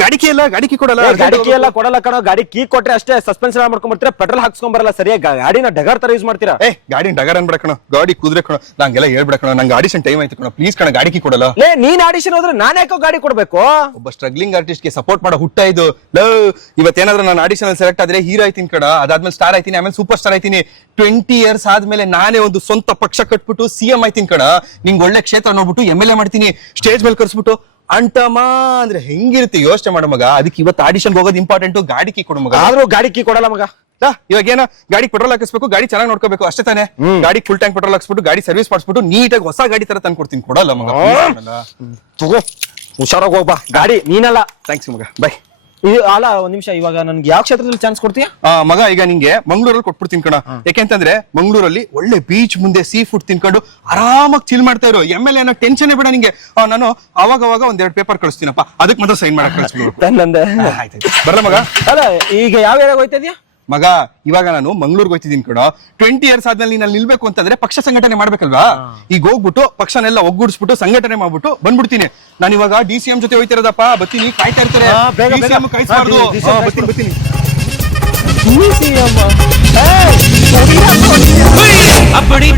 ಗಾಡಿ ಕೀ ಇಲ್ಲ, ಗಾಡಿ ಕೀ ಕೊಡಲ್ಲ. ಗಾಡಿ ಕೀ ಎಲ್ಲ ಕೊಡಲ್ಲ ಕಣೋ. ಗಾಡಿ ಕೀ ಕೊಟ್ರೆ ಅಷ್ಟೇ ಸಸ್ಪೆನ್ಸ್ ಮಾಡ್ಕೊಂಡ್ ಬರ್ತೀರಾ, ಪೆಟ್ರೋಲ್ ಹಾಕ್ಸ್ಕೊಂಡ್ ಬರಲ್ಲ ಸರಿಯಾಗಿ. ಗಾಡಿನ ಡಗರ್ ತರ ಯೂಸ್ ಮಾಡ್ತೀರಾ. ಗಾಡಿ ಡಗರ್ ಅನ್ಬಿಡ ಕಣ, ಗಾಡಿ ಕುದ್ರೆ ಕಣ, ನಂಗೆಲ್ಲ ಹೇಳ್ಬಿಡ ಕಣ, ನಂಗೆ ಆಡಿಷನ್ ಟೈಮ್ ಆಯ್ತು ಕಣ, ಪ್ಲೀಸ್ ಕಣ ಗಾಡಿ ಕೀ ಕೊಡಲ್ಲ. ನೀನ್ ಆಡಿಷನ್ ಹೋದ್ರೆ ನಾನ್ ಯಾಕೋ ಗಾಡಿ ಕೊಡ್ಬೇಕು? ಒಬ್ಬ ಸ್ಟ್ರಗ್ಲಿಂಗ್ ಆರ್ಟಿಸ್ಟ್ ಗೆ ಸಪೋರ್ಟ್ ಮಾಡೋ ಹುಟ್ಟ ಇದು. ಇವತ್ತೇನಾದ್ರೂ ನಾನು ಆಡಿಷನ್ ಅಲ್ಲಿ ಸೆಲೆಕ್ಟ್ ಆದ್ರೆ ಹೀರೋ ಆಯ್ತೀನಿ ಕಡ, ಅದಾದ್ಮೇಲೆ ಸ್ಟಾರ್ ಆಯ್ತೀನಿ, ಆಮೇಲೆ ಸೂಪರ್ ಸ್ಟಾರ್ ಆಯ್ತೀನಿ. 20 years ಆದ್ಮೇಲೆ ನಾನೇ ಒಂದು ಸ್ವಂತ ಪಕ್ಷ ಕಟ್ಬಿಟ್ಟು CM ಆಯ್ತೀನಿ ಕಡ. ನಿಂಗೆ ಒಳ್ಳೆ ಕ್ಷೇತ್ರ ನೋಡ್ಬಿಟ್ಟು MLA ಮಾಡ್ತೀನಿ, ಸ್ಟೇಜ್ ಮೇಲೆ ಕರ್ಸ್ಬಿಟ್ಟು ಅಂಟಮ್ಮ ಅಂದ್ರೆ ಹೆಂಗಿರುತ್ತೆ ಯೋಚನೆ ಮಾಡೋ ಮಗ. ಅದಕ್ಕೆ ಇವತ್ತು ಆಡಿಷನ್ ಹೋಗೋದು ಇಂಪಾರ್ಟೆಂಟ್. ಗಾಡಿ ಕೀ ಕೊಡು ಮಗ. ಆದ್ರೂ ಗಾಡಿ ಕೀ ಕೊಡಲ್ಲ ಮಗ. ಇವಾಗ ಏನೋ ಗಾಡಿ ಪೆಟ್ರೋಲ್ ಹಾಕಿಸ್ಬೇಕು, ಗಾಡಿ ಚೆನ್ನಾಗಿ ನೋಡ್ಕೋಬೇಕು ಅಷ್ಟೇ ತಾನೆ. ಗಾಡಿ ಫುಲ್ ಟ್ಯಾಂಕ್ ಪೆಟ್ರೋಲ್ ಹಾಕ್ಸ್ಬಿಟ್ಟು ಗಾಡಿ ಸರ್ವಿಸ್ ಮಾಡಿಸ್ಬಿಟ್ಟು ನೀಟಾಗಿ ಹೊಸ ಗಾಡಿ ತರ ತಂದ್ಕೊಡ್ತೀನಿ. ಕೊಡಲ್ಲ ಮಗ, ತಗೋ ಹುಷಾರಾಗಿ ಹೋಗ್ಬಾ. ಗಾಡಿ ನೀನಲ್ಲ. ಥ್ಯಾಂಕ್ಸ್ ಮಗ, ಬೈ. ಅಲ್ಲ ಒಂದ್ ನಿಮಿಷ, ಇವಾಗ ನನ್ಗೆ ಯಾವ ಕ್ಷೇತ್ರದಲ್ಲಿ ಚಾನ್ಸ್ ಕೊಡ್ತೀಯ? ಮಗ ಈಗ ನಿಂಗೆ ಮಂಗ್ಳೂರಲ್ಲಿ ಕೊಟ್ಬಿಡ್ತೀನಿ ಕಣ. ಯಾಕೆಂತಂದ್ರೆ ಮಂಗ್ಳೂರಲ್ಲಿ ಒಳ್ಳೆ ಬೀಚ್ ಮುಂದೆ ಸೀ ಫುಡ್ ತಿನ್ಕೊಂಡು ಆರಾಮಾಗಿ ಚಿಲ್ ಮಾಡ್ತಾ ಇರೋ. MLA ಅನ್ನೋ ಟೆನ್ಷನ್ ಬೇಡ ನಿಂಗೆ. ನಾನು ಅವಾಗ ಒಂದೆರಡು ಪೇಪರ್ ಕಳಿಸ್ತೀನಪ್ಪ, ಅದಕ್ಕೆ ಮಾತ್ರ ಸೈನ್ ಮಾಡಕ್ ಕಳಿಸ್ಬಿಡು. ಬರಲ್ಲ ಮಗ. ಅಲ್ಲ ಈಗ ಯಾವ ಏರಿಯಾಗ ಹೋಯ್ತಾ ಇದೀಯಾ ಮಗ? ಇವಾಗ ನಾನು ಮಂಗ್ಳೂರ್ಗೆ ಹೋಗ್ತಿದ್ದೀನಿ ಕಣ. 20 years ಆದ್ಮೇಲೆ ನೀನ್ ಅಲ್ಲಿ ನಿಲ್ಬೇಕು ಅಂತಂದ್ರೆ ಪಕ್ಷ ಸಂಘಟನೆ ಮಾಡ್ಬೇಕಲ್ವಾ. ಈಗ ಹೋಗ್ಬಿಟ್ಟು ಪಕ್ಷನೆಲ್ಲ ಒಗ್ಗೂಡಿಸ್ಬಿಟ್ಟು ಸಂಘಟನೆ ಮಾಡ್ಬಿಟ್ಟು ಬಂದ್ಬಿಡ್ತೀನಿ. ನಾನು ಇವಾಗ DCM ಜೊತೆ ಹೋಯ್ತಿರೋದಪ್ಪ. ಬರ್ತೀನಿ, ಕಾಯ್ತಾ ಇರ್ತಾರೆ. ಕಾಯಿಸ್ಬಾರ್ದು. ಬರ್ತೀನಿ. अपनी